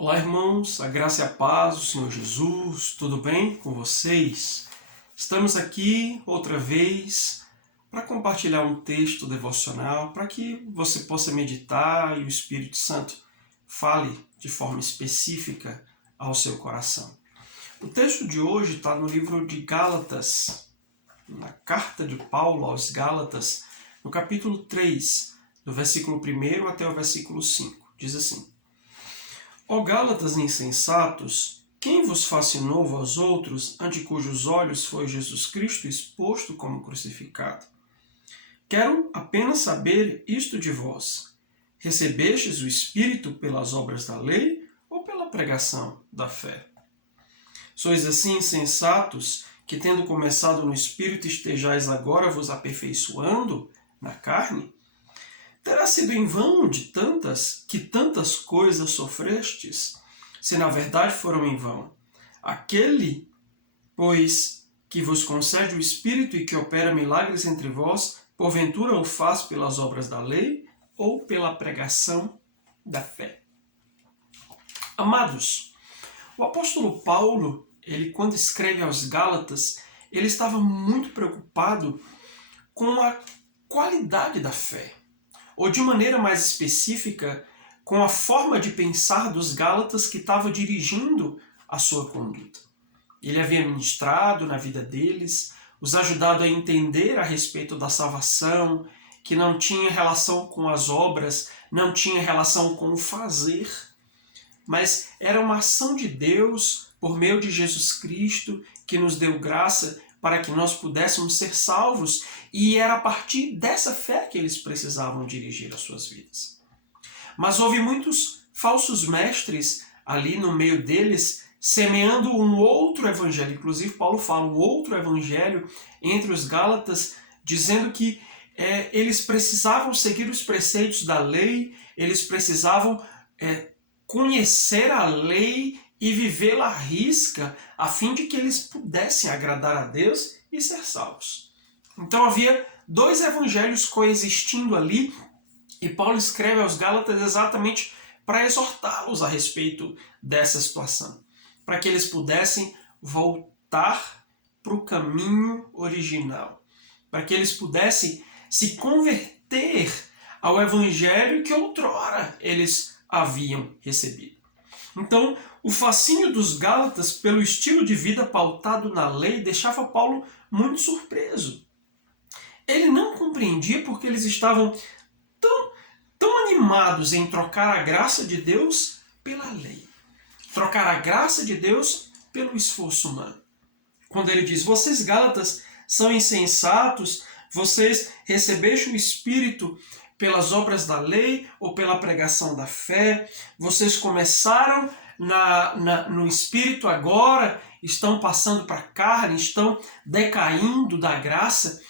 Olá, irmãos, a graça e a paz do Senhor Jesus, tudo bem com vocês? Estamos aqui outra vez para compartilhar um texto devocional para que você possa meditar e o Espírito Santo fale de forma específica ao seu coração. O texto de hoje está no livro de Gálatas, na carta de Paulo aos Gálatas, no capítulo 3, do versículo 1 até o versículo 5. Diz assim: Ó Gálatas insensatos, quem vos fascinou vós outros, ante cujos olhos foi Jesus Cristo exposto como crucificado? Quero apenas saber isto de vós: recebestes o Espírito pelas obras da lei ou pela pregação da fé? Sois assim insensatos, que tendo começado no Espírito estejais agora vos aperfeiçoando na carne? Terá sido em vão de tantas coisas sofrestes, se na verdade foram em vão. Aquele, pois, que vos concede o Espírito e que opera milagres entre vós, porventura o faz pelas obras da lei ou pela pregação da fé? Amados, o apóstolo Paulo, quando escreve aos Gálatas, ele estava muito preocupado com a qualidade da fé, ou de maneira mais específica, com a forma de pensar dos Gálatas que estava dirigindo a sua conduta. Ele havia ministrado na vida deles, os ajudado a entender a respeito da salvação, que não tinha relação com as obras, não tinha relação com o fazer, mas era uma ação de Deus por meio de Jesus Cristo que nos deu graça para que nós pudéssemos ser salvos, e era a partir dessa fé que eles precisavam dirigir as suas vidas. Mas houve muitos falsos mestres ali no meio deles, semeando um outro evangelho. Inclusive Paulo fala um outro evangelho entre os Gálatas, dizendo que eles precisavam seguir os preceitos da lei, eles precisavam conhecer a lei e vivê-la à risca, a fim de que eles pudessem agradar a Deus e ser salvos. Então havia dois evangelhos coexistindo ali, e Paulo escreve aos Gálatas exatamente para exortá-los a respeito dessa situação, para que eles pudessem voltar para o caminho original, para que eles pudessem se converter ao evangelho que outrora eles haviam recebido. Então, o fascínio dos Gálatas pelo estilo de vida pautado na lei deixava Paulo muito surpreso. Ele não compreendia porque eles estavam tão animados em trocar a graça de Deus pela lei. Trocar a graça de Deus pelo esforço humano. Quando ele diz, vocês Gálatas são insensatos, vocês recebeste o Espírito pelas obras da lei ou pela pregação da fé, vocês começaram no Espírito agora, estão passando para a carne, estão decaindo da graça.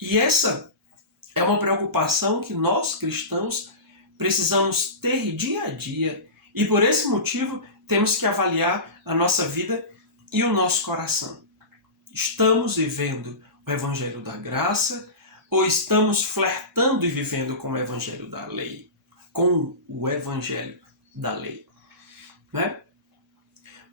E essa é uma preocupação que nós cristãos precisamos ter dia a dia. E por esse motivo temos que avaliar a nossa vida e o nosso coração. Estamos vivendo o Evangelho da graça ou estamos flertando e vivendo com o Evangelho da lei? Com o Evangelho da lei. Né?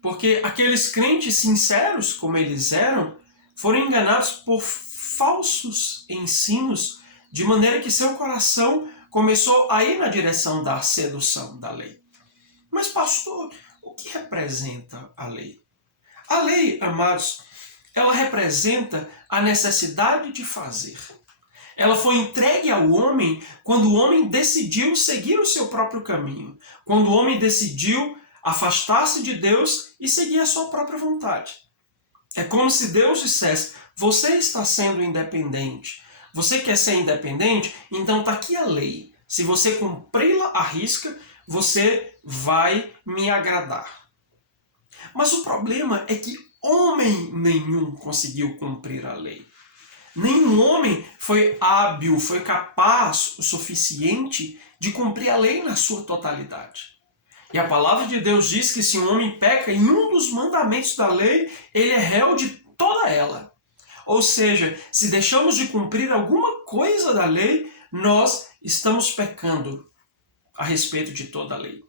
Porque aqueles crentes sinceros, como eles eram, foram enganados por falsos ensinos, de maneira que seu coração começou a ir na direção da sedução da lei. Mas, pastor, o que representa a lei? A lei, amados, ela representa a necessidade de fazer. Ela foi entregue ao homem quando o homem decidiu seguir o seu próprio caminho, quando o homem decidiu afastar-se de Deus e seguir a sua própria vontade. É como se Deus dissesse, você está sendo independente. Você quer ser independente? Então está aqui a lei. Se você cumpri-la à risca, você vai me agradar. Mas o problema é que homem nenhum conseguiu cumprir a lei. Nenhum homem foi hábil, foi capaz o suficiente de cumprir a lei na sua totalidade. E a palavra de Deus diz que se um homem peca em um dos mandamentos da lei, ele é réu de toda ela. Ou seja, se deixamos de cumprir alguma coisa da lei, nós estamos pecando a respeito de toda a lei.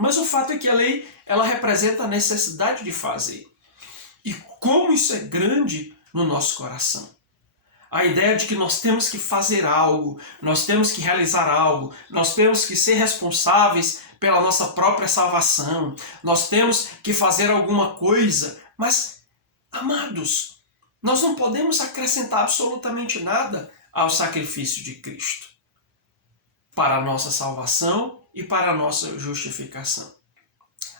Mas o fato é que a lei, ela representa a necessidade de fazer. E como isso é grande no nosso coração. A ideia de que nós temos que fazer algo, nós temos que realizar algo, nós temos que ser responsáveis pela nossa própria salvação, nós temos que fazer alguma coisa. Mas, amados, nós não podemos acrescentar absolutamente nada ao sacrifício de Cristo para a nossa salvação e para a nossa justificação.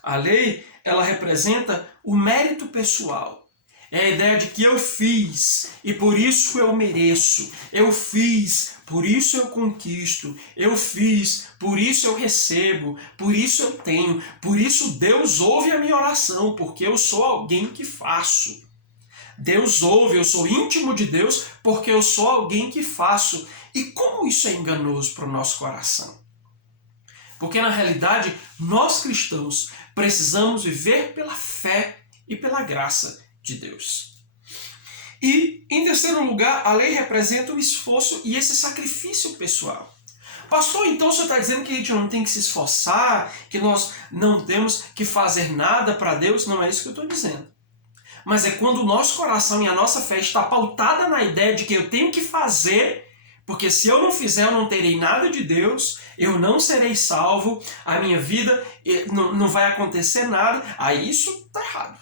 A lei, ela representa o mérito pessoal. É a ideia de que eu fiz e por isso eu mereço. Eu fiz, por isso eu conquisto. Eu fiz, por isso eu recebo. Por isso eu tenho. Por isso Deus ouve a minha oração, porque eu sou alguém que faço. Deus ouve, eu sou íntimo de Deus, porque eu sou alguém que faço. E como isso é enganoso para o nosso coração? Porque na realidade, nós cristãos precisamos viver pela fé e pela graça de Deus. E, em terceiro lugar, a lei representa o esforço e esse sacrifício pessoal. Pastor, então o senhor está dizendo que a gente não tem que se esforçar, que nós não temos que fazer nada para Deus? Não é isso que eu estou dizendo. Mas é quando o nosso coração e a nossa fé está pautada na ideia de que eu tenho que fazer, porque se eu não fizer eu não terei nada de Deus, eu não serei salvo, a minha vida não vai acontecer nada, aí isso está errado.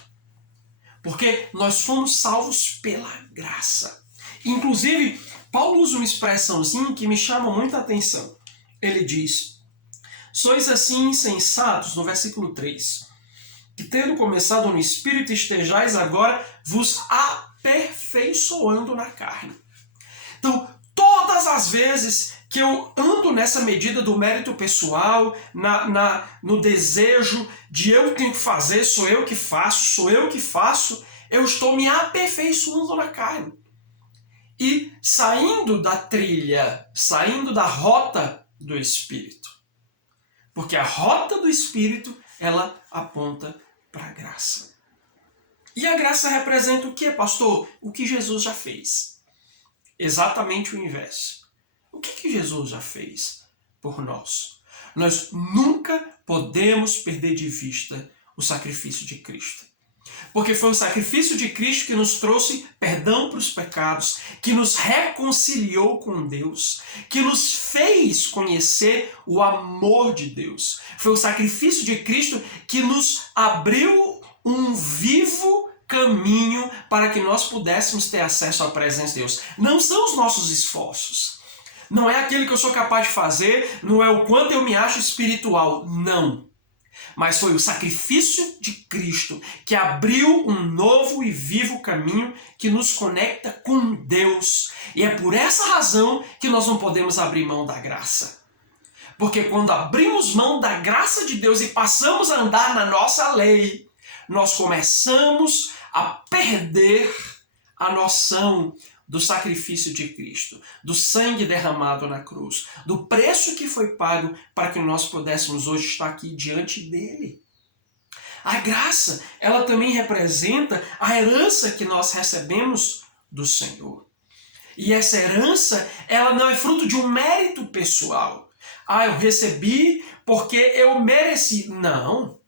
Porque nós fomos salvos pela graça. Inclusive, Paulo usa uma expressãozinha que me chama muita atenção. Ele diz, sois assim insensatos, no versículo 3, que tendo começado no Espírito, estejais agora vos aperfeiçoando na carne. Então, todas as vezes que eu ando nessa medida do mérito pessoal, no desejo de eu tenho que fazer, sou eu que faço, eu estou me aperfeiçoando na carne. E saindo da trilha, saindo da rota do Espírito. Porque a rota do Espírito, ela aponta para a graça. E a graça representa o que, pastor? O que Jesus já fez. Exatamente o inverso. O que Jesus já fez por nós? Nós nunca podemos perder de vista o sacrifício de Cristo. Porque foi o sacrifício de Cristo que nos trouxe perdão para os pecados, que nos reconciliou com Deus, que nos fez conhecer o amor de Deus. Foi o sacrifício de Cristo que nos abriu um vivo caminho para que nós pudéssemos ter acesso à presença de Deus. Não são os nossos esforços. Não é aquilo que eu sou capaz de fazer, não é o quanto eu me acho espiritual. Não. Mas foi o sacrifício de Cristo que abriu um novo e vivo caminho que nos conecta com Deus. E é por essa razão que nós não podemos abrir mão da graça. Porque quando abrimos mão da graça de Deus e passamos a andar na nossa lei, nós começamos a perder a noção do sacrifício de Cristo, do sangue derramado na cruz, do preço que foi pago para que nós pudéssemos hoje estar aqui diante dele. A graça, ela também representa a herança que nós recebemos do Senhor. E essa herança, ela não é fruto de um mérito pessoal. Eu recebi porque eu mereci. Não.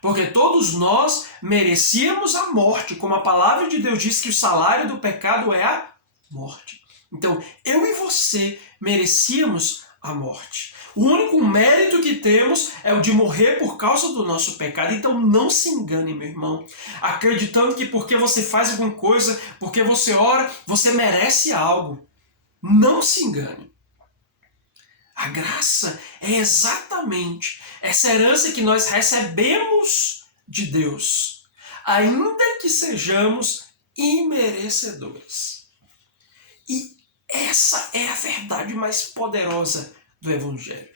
Porque todos nós merecíamos a morte, como a palavra de Deus diz que o salário do pecado é a morte. Então, eu e você merecíamos a morte. O único mérito que temos é o de morrer por causa do nosso pecado. Então, não se engane, meu irmão, acreditando que porque você faz alguma coisa, porque você ora, você merece algo. Não se engane. A graça é exatamente essa herança que nós recebemos de Deus, ainda que sejamos imerecedores. E essa é a verdade mais poderosa do Evangelho.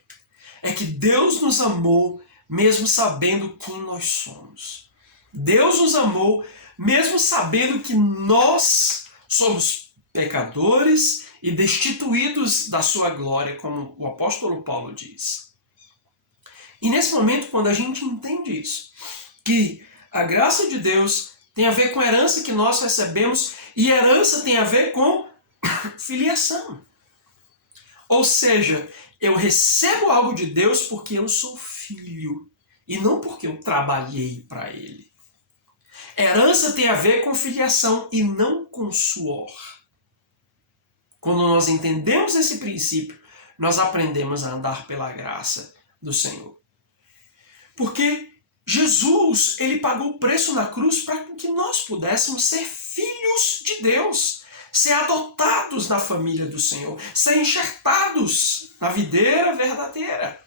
É que Deus nos amou mesmo sabendo quem nós somos. Deus nos amou mesmo sabendo que nós somos pecadores e destituídos da sua glória, como o apóstolo Paulo diz. E nesse momento, quando a gente entende isso, que a graça de Deus tem a ver com a herança que nós recebemos, e herança tem a ver com filiação. Ou seja, eu recebo algo de Deus porque eu sou filho. e não porque eu trabalhei para ele. Herança tem a ver com filiação e não com suor. Quando nós entendemos esse princípio, nós aprendemos a andar pela graça do Senhor. Porque Jesus, ele pagou o preço na cruz para que nós pudéssemos ser filhos de Deus, ser adotados na família do Senhor, ser enxertados na videira verdadeira.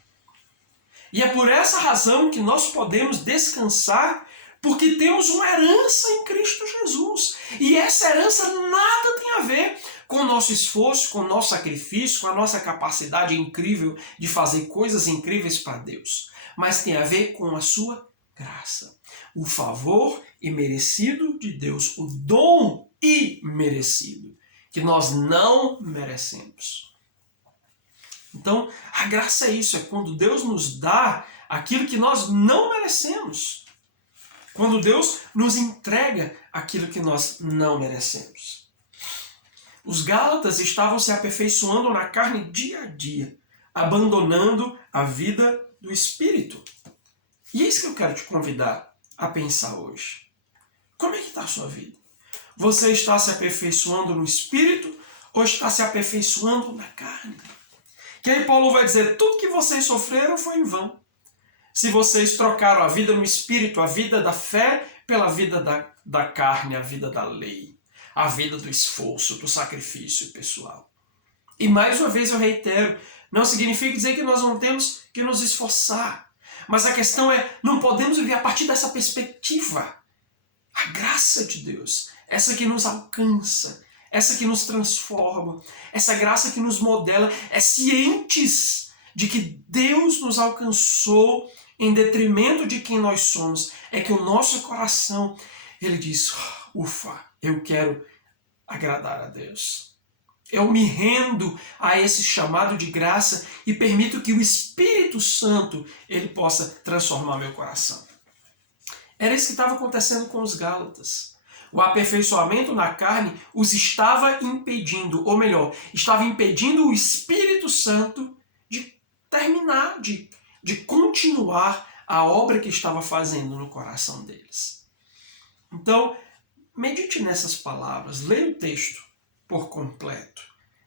E é por essa razão que nós podemos descansar, porque temos uma herança em Cristo Jesus. E essa herança nada tem a ver com o nosso esforço, com o nosso sacrifício, com a nossa capacidade incrível de fazer coisas incríveis para Deus. Mas tem a ver com a sua graça. O favor imerecido de Deus, o dom imerecido, que nós não merecemos. Então, a graça é isso, é quando Deus nos dá aquilo que nós não merecemos. Quando Deus nos entrega aquilo que nós não merecemos. Os Gálatas estavam se aperfeiçoando na carne dia a dia, abandonando a vida do Espírito. E é isso que eu quero te convidar a pensar hoje. Como é que está a sua vida? Você está se aperfeiçoando no Espírito ou está se aperfeiçoando na carne? Que aí Paulo vai dizer, tudo que vocês sofreram foi em vão. Se vocês trocaram a vida no Espírito, a vida da fé, pela vida da carne, a vida da lei, a vida do esforço, do sacrifício pessoal. E mais uma vez eu reitero, não significa dizer que nós não temos que nos esforçar. Mas a questão é, não podemos viver a partir dessa perspectiva. A graça de Deus, essa que nos alcança, essa que nos transforma, essa graça que nos modela, é cientes de que Deus nos alcançou em detrimento de quem nós somos. É que o nosso coração, ele diz, ufa, eu quero agradar a Deus. Eu me rendo a esse chamado de graça e permito que o Espírito Santo ele possa transformar meu coração. Era isso que estava acontecendo com os Gálatas. O aperfeiçoamento na carne os estava impedindo, ou melhor, estava impedindo o Espírito Santo de terminar, de continuar a obra que estava fazendo no coração deles. Então, medite nessas palavras, leia o texto por completo.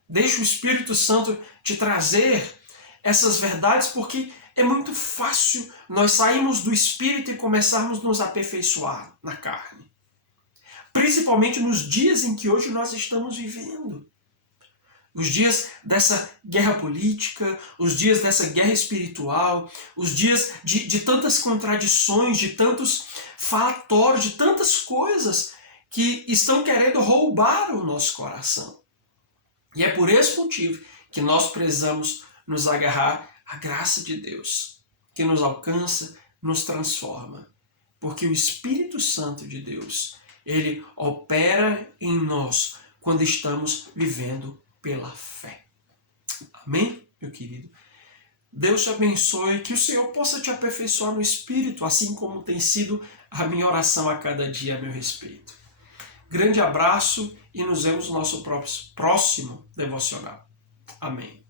Deixe o Espírito Santo te trazer essas verdades, porque é muito fácil nós sairmos do Espírito e começarmos a nos aperfeiçoar na carne. Principalmente nos dias em que hoje nós estamos vivendo. Os dias dessa guerra política, os dias dessa guerra espiritual, os dias de tantas contradições, de tantos falatórios, de tantas coisas que estão querendo roubar o nosso coração. E é por esse motivo que nós precisamos nos agarrar à graça de Deus, que nos alcança, nos transforma. Porque o Espírito Santo de Deus, ele opera em nós quando estamos vivendo pela fé. Amém, meu querido? Deus te abençoe, que o Senhor possa te aperfeiçoar no Espírito, assim como tem sido a minha oração a cada dia a meu respeito. Grande abraço e nos vemos no nosso próximo devocional. Amém.